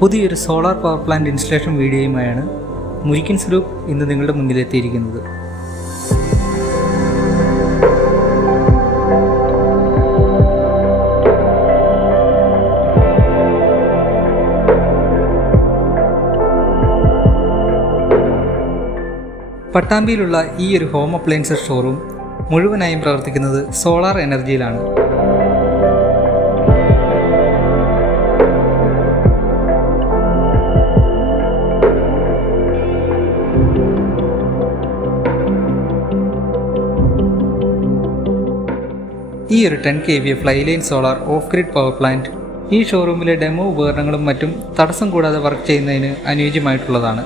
പുതിയൊരു solar power plant installation വീഡിയോയുമായാണ് Murickens group ഇന്ന് നിങ്ങളുടെ മുന്നിലെത്തിയിരിക്കുന്നത്. പട്ടാമ്പിയിലുള്ള ഈ ഒരു ഹോം അപ്ലയൻസസ് ഷോറൂം മുഴുവനായും പ്രവർത്തിക്കുന്നത് സോളാർ എനർജിയിലാണ്. ഈ ഒരു 10 kVA ഫ്ലൈലൈൻ solar off grid power plant ഈ ഷോറൂമിലെ ഡെമോ ഉപകരണങ്ങളും മറ്റും തടസ്സം കൂടാതെ വർക്ക് ചെയ്യുന്നതിന് അനുയോജ്യമായിട്ടുള്ളതാണ്.